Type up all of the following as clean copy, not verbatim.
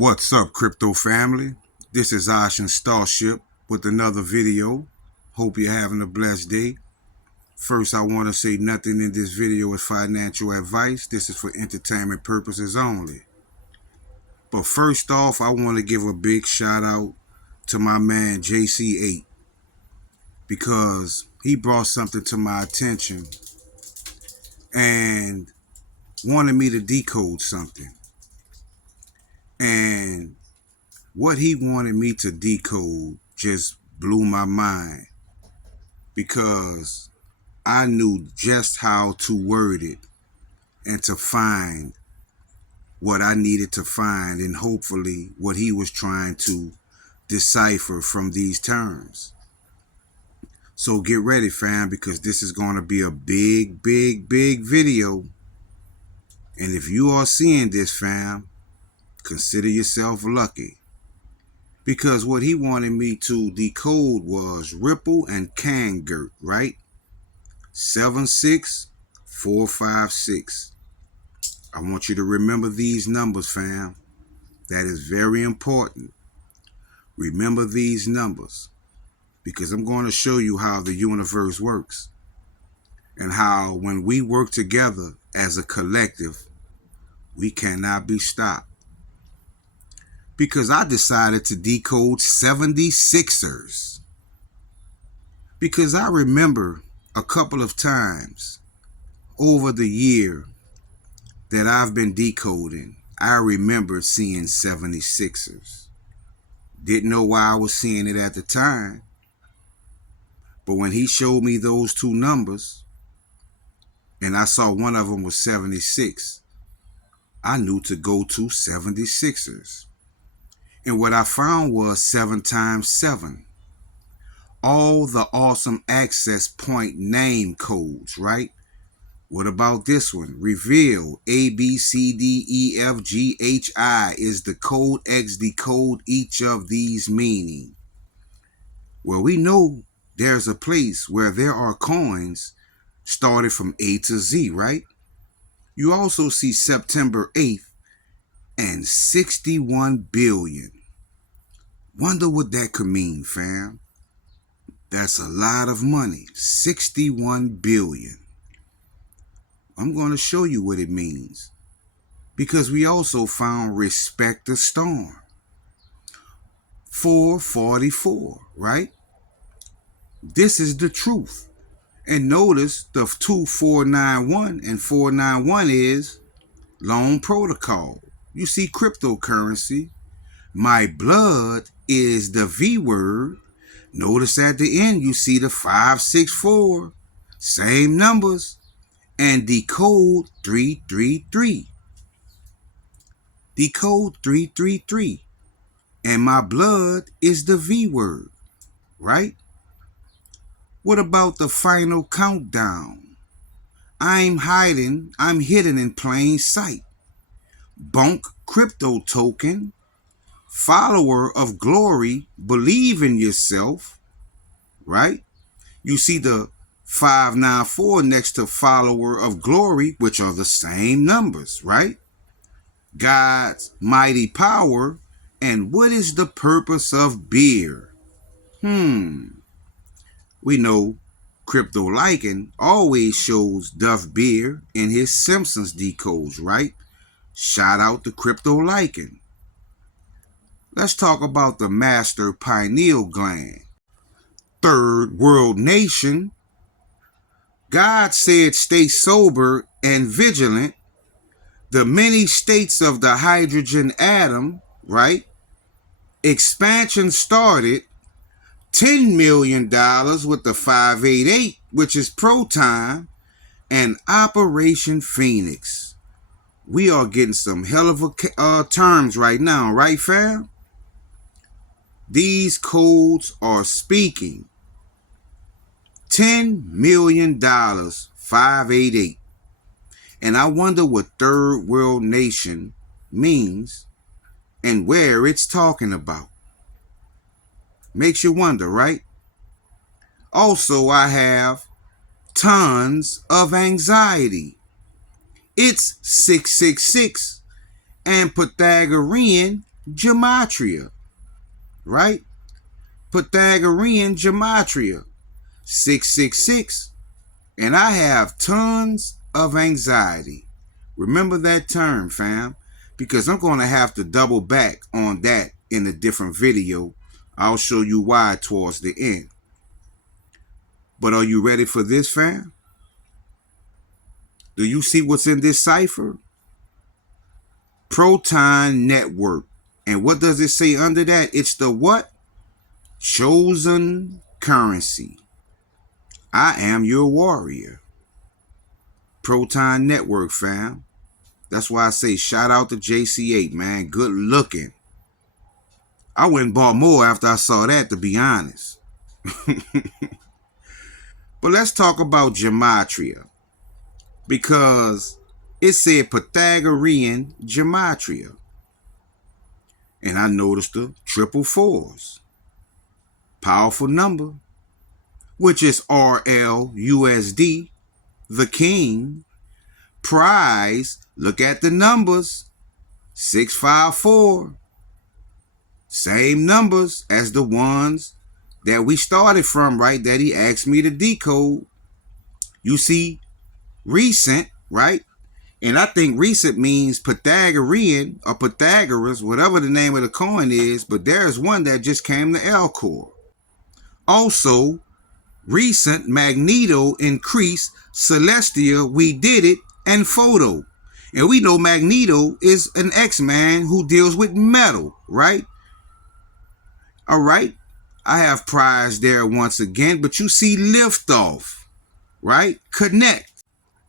What's up, crypto family? This is Ocean Starship with another video. Hope you're having a blessed day. First, I want to say nothing in this video is financial advice. This is for entertainment purposes only. But first off, I want to give a big shout out to my man JC8 because he brought something to my attention and wanted me to decode something. And what he wanted me to decode just blew my mind because I knew just how to word it and to find what I needed to find and hopefully what he was trying to decipher from these terms. So get ready, fam, because this is going to be a big video. And if you are seeing this, fam, consider yourself lucky. Because what he wanted me to decode was Ripple and Kangert, right? 76456. I want you to remember these numbers, fam. That is very important. Remember these numbers because I'm going to show you how the universe works and how when we work together as a collective, we cannot be stopped. Because I decided to decode 76ers. Because I remember a couple of times over the year that I've been decoding, I remember seeing 76ers. Didn't know why I was seeing it at the time. But when he showed me those two numbers, and I saw one of them was 76, I knew to go to 76ers. And what I found was 7 times 7. All the awesome access point name codes, right? What about this one? Reveal A, B, C, D, E, F, G, H, I is the code X decode each of these meaning. Well, we know there's a place where there are coins started from A to Z, right? You also see September 8th and 61 billion. Wonder what that could mean, fam. That's a lot of money. 61 billion. I'm going to show you what it means. Because we also found Respect the Storm. 444, right? This is the truth. And notice the 2491 and 491 is Loan Protocol. You see cryptocurrency. My blood is the V word. Notice at the end you see the 564. Same numbers. And decode 333. Decode 333. And my blood is the V word. Right? What about the final countdown? I'm hidden in plain sight. Bonk crypto token. Follower of glory, believe in yourself, right? You see the 594 next to follower of glory, which are the same numbers, right? God's mighty power, and what is the purpose of beer? We know Crypto Lycan always shows Duff Beer in his Simpsons decodes, right? Shout out to Crypto Lycan. Let's talk about the master pineal gland. Third world nation. God said stay sober and vigilant. The many states of the hydrogen atom, right? Expansion started. $10 million with the 588, which is Proton, and Operation Phoenix. We are getting some hell of a terms right now, right, fam? These codes are speaking. $10 million, 588. And I wonder what third world nation means and where it's talking about. Makes you wonder, right? Also, I have tons of anxiety. It's 666 and Pythagorean Gematria, right? Pythagorean Gematria, 666. And I have tons of anxiety. Remember that term, fam, because I'm going to have to double back on that in a different video. I'll show you why towards the end. But are you ready for this, fam? Do you see what's in this cipher? Proton network. And what does it say under that? It's the what? Chosen currency. I am your warrior. Proton network, fam. That's why I say shout out to JC8, man. Good looking. I went and bought more after I saw that, to be honest. But let's talk about Gematria, because it said Pythagorean Gematria. And I noticed the triple fours. Powerful number, which is RLUSD, the king. Prize, look at the numbers, 654. Same numbers as the ones that we started from, right? That he asked me to decode. You see recent, right? And I think recent means Pythagorean or Pythagoras, whatever the name of the coin is, but there's one that just came to L-core. Also, recent, magneto, increase, celestial, we did it, and photo. And we know Magneto is an X-Man who deals with metal, right? All right. I have prize there once again, but you see liftoff, right? Connect.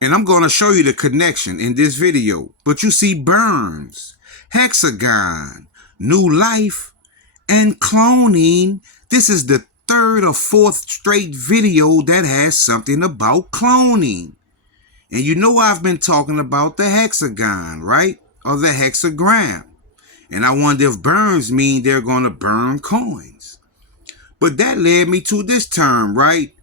And I'm going to show you the connection in this video. But you see burns, hexagon, new life, and cloning. This is the third or fourth straight video that has something about cloning. And you know I've been talking about the hexagon, right? Or the hexagram. And I wonder if burns mean they're going to burn coins. But that led me to this term, right?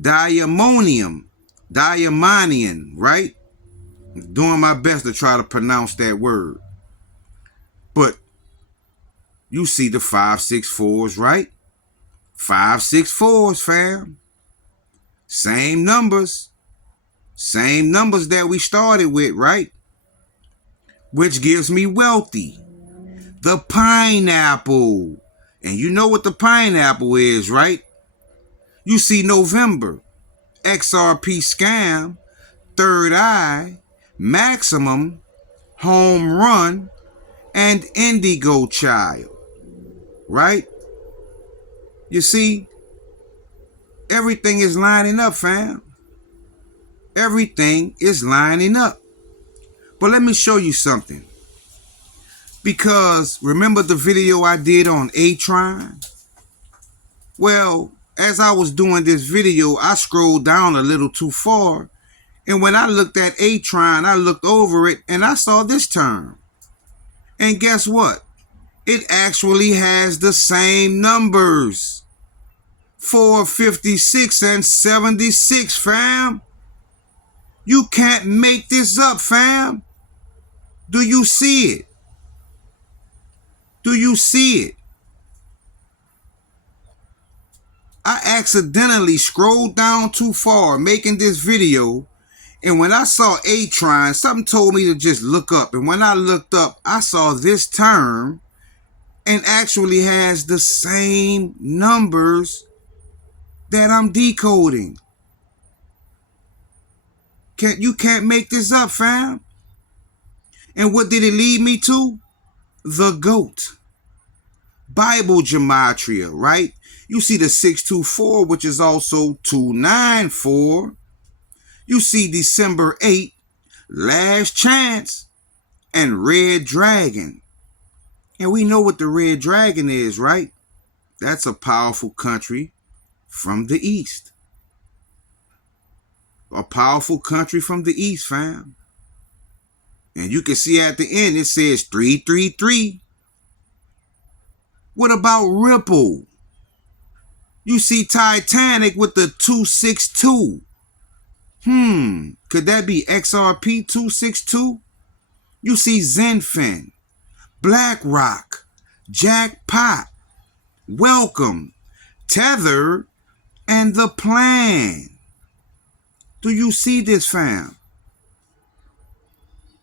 Diamonium. Diamonian, right? I'm doing my best to try to pronounce that word. But you see the 564s, right? 564s, fam. Same numbers. Same numbers that we started with, right? Which gives me wealthy. The pineapple. And you know what the pineapple is, right? You see November. XRP scam. Third eye. Maximum. Home run. And indigo child. Right? You see? Everything is lining up, fam. Everything is lining up. But let me show you something. Because remember the video I did on Atron? Well, as I was doing this video, I scrolled down a little too far. And when I looked at Atron, I looked over it and I saw this term. And guess what? It actually has the same numbers. 456 and 76, fam. You can't make this up, fam. Do you see it? Do you see it? I accidentally scrolled down too far making this video. And when I saw Atron, something told me to just look up. And when I looked up, I saw this term and actually has the same numbers that I'm decoding. You can't make this up, fam. And what did it lead me to? The GOAT. Bible Gematria, right? You see the 624, which is also 294. You see December 8, Last Chance, and Red Dragon. And we know what the Red Dragon is, right? That's a powerful country from the East. A powerful country from the East, fam. And you can see at the end, it says 333. What about Ripple? You see Titanic with the 262. Could that be XRP 262? You see Zenfin, BlackRock, Jackpot, Welcome, Tether, and The Plan. Do you see this, fam?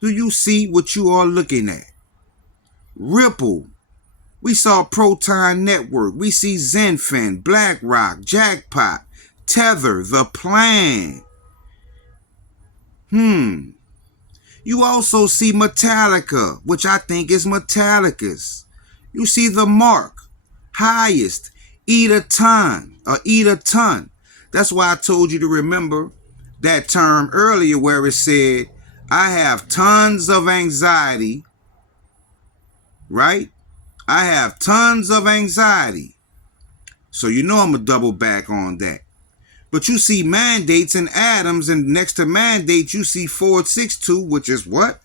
Do you see what you are looking at? Ripple. We saw Proton Network. We see Zenfin, BlackRock, Jackpot, Tether, The Plan. You also see Metallica, which I think is Metallica's. You see the mark, highest, eat a ton. That's why I told you to remember that term earlier where it said, I have tons of anxiety, right? I have tons of anxiety. So you know I'm going to double back on that. But you see mandates and atoms, and next to mandates, you see 462, which is what?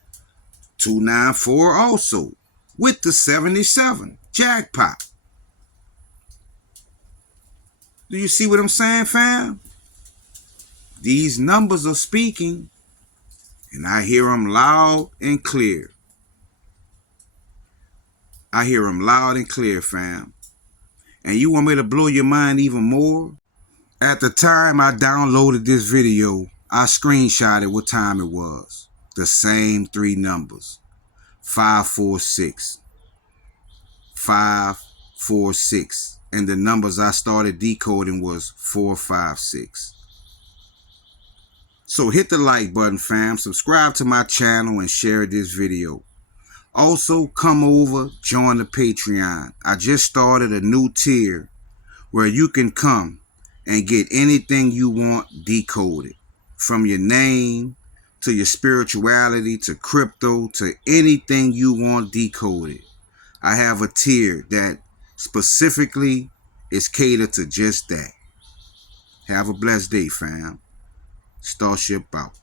294 also, with the 77, jackpot. Do you see what I'm saying, fam? These numbers are speaking, and I hear them loud and clear. I hear them loud and clear, fam. And you want me to blow your mind even more? At the time I downloaded this video, I screenshotted what time it was. The same three numbers. 546. 546. And the numbers I started decoding was 456. So hit the like button, fam. Subscribe to my channel and share this video. Also, come over, join the Patreon. I just started a new tier where you can come and get anything you want decoded. From your name, to your spirituality, to crypto, to anything you want decoded. I have a tier that specifically is catered to just that. Have a blessed day, fam. Starship out.